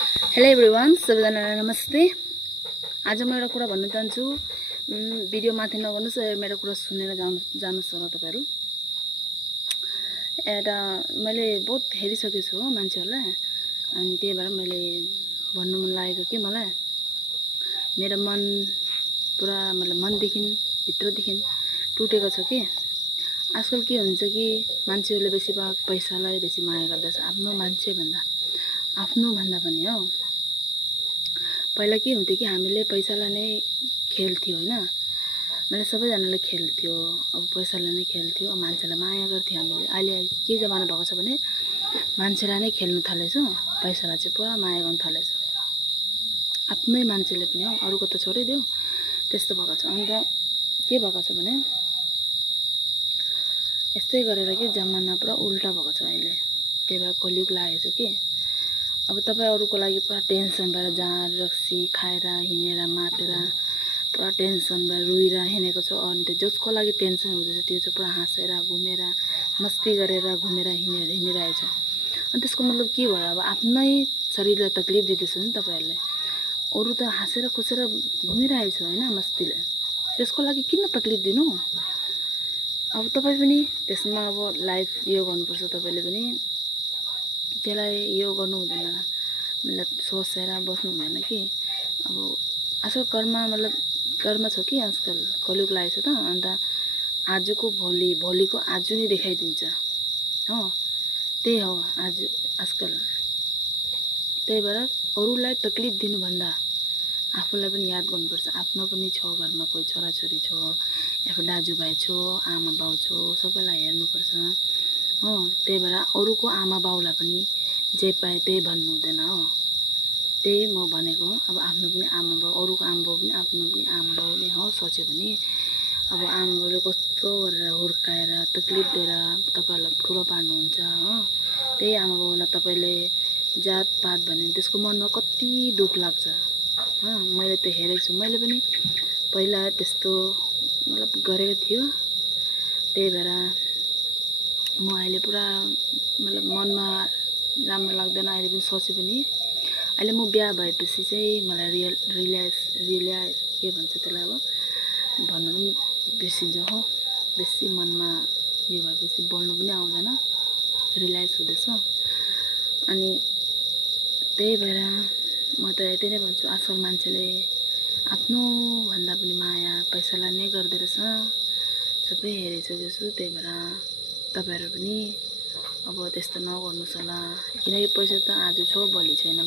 Hello everyone, सबैजनालाई नमस्ते। आज म एउटा कुरा भन्न चाहन्छु। भिडियो माथि नगर्नुहोस्, मेरो कुरा सुनेर जानुहोस् होला तपाईहरु। एउटा मैले बहुत हेरिसकेको छु हो मान्छेहरुलाई, अनि त्यही भएर मैले भन्नु मन लागेको कि मलाई मेरो मन पुरा मनदेखि भित्रदेखि टुटेको छ कि आजकल के हुन्छ कि मान्छेहरूले बेसी पैसालाई बेसी माया गर्दछ आफ्नो मान्छे भन्दा, आफ्नो भन्दा पनि हो। पहिला के हुन्थ्यो कि हामीले पैसालाई नै खेल्थ्यो हैन, मैले सबैजनाले खेल्थ्यो, अब पैसाले नै खेल्थ्यो, मान्छेलाई माया गर्थ्यो हामीले। अहिले के जमाना भएको छ भने मान्छेलाई नै खेल्नु थालेछौँ, पैसालाई चाहिँ पुरा माया गर्न थालेछौँ। आफ्नै मान्छेले पनि हो, अरूको त छोडिदेऊ, त्यस्तो भएको छ। अन्त के भएको छ भने यस्तै गरेर कि जमाना पुरा उल्टा भएको छ अहिले, त्यही भएर कलियुग लागेको छ कि अब तपाईं अरूको लागि पुरा टेन्सन भएर जाँड रक्सी खाएर हिँडेर मातेर पुरा टेन्सन भएर रुएर हिँडेको छ। अनि जसको लागि टेन्सन हुँदैछ त्यो चाहिँ पुरा हाँसेर घुमेर मस्ती गरेर घुमेर हिँडिरहेको छ। अनि त्यसको मतलब के भयो, अब आफ्नै शरीरलाई तकलिफ दिँदैछ नि तपाईहरुले। अरू त हाँसेर खुसेर घुमिरहेछ हैन मस्तीले, त्यसको लागि किन तकलिफ दिनु। अब तपाई पनि त्यसमा अब लाइफ यो गर्नुपर्छ, तपाईले पनि त्यसलाई यो गर्नु हुँदैन, मतलब सोचेर बस्नु हुँदैन कि अब आजकल कर्म छ कि आजकल कलियुग लागेको छ त। अन्त आजको भोलिको आज नै देखाइदिन्छ हो, त्यही हो आजकल। त्यही भएर अरूलाई तकलिफ दिनुभन्दा आफूलाई पनि याद गर्नुपर्छ। आफ्नो पनि छ, घरमा कोही छोराछोरी छ या फिर दाजुभाइ छ, आमा बाउ छ, सबैलाई हेर्नुपर्छ हो। त्यही भएर अरूको आमा बाउलाई पनि जे पाए त्यही भन्नु हुँदैन हो, त्यही म भनेको। अब आफ्नो पनि आमा बाउ, अरूको आमा बाउ पनि आफ्नो पनि आमा बाउ नै हो सोच्यो भने। अब आमा बाउले कस्तो गरेर हुर्काएर तकलिफ दिएर तपाईहरुलाई ठुलो पार्नुहुन्छ हो, त्यही आमा बाउलाई तपाईले जातपात भन्यो त्यसको मनमा कति दुःख लाग्छ हो। मैले त हेरेको छु, मैले पनि पहिला त्यस्तो गरेको थियो। त्यही भएर म अहिले पुरा मनमा राम्रो लाग्दैन अहिले पनि सोचे पनि। अहिले म बिहा भएपछि चाहिँ मलाई रियलाइज के भन्छ त्यसलाई, अब भन्नु पनि बिर्सिन्छ हो। बेसी मनमा यो भएपछि बोल्नु पनि आउँदैन, रियलाइज हुँदैछ। अनि त्यही भएर म त यति नै भन्छु, आजकल मान्छेले आफ्नो भन्दा पनि माया पैसालाई नै गर्दो रहेछ, सबै हेरिसकेको छु। त्यही भएर तपाईहरु पनि अब त्यस्तो नगर्नुहोस् होला, किनकि पैसा त आज छ भोलि छैन।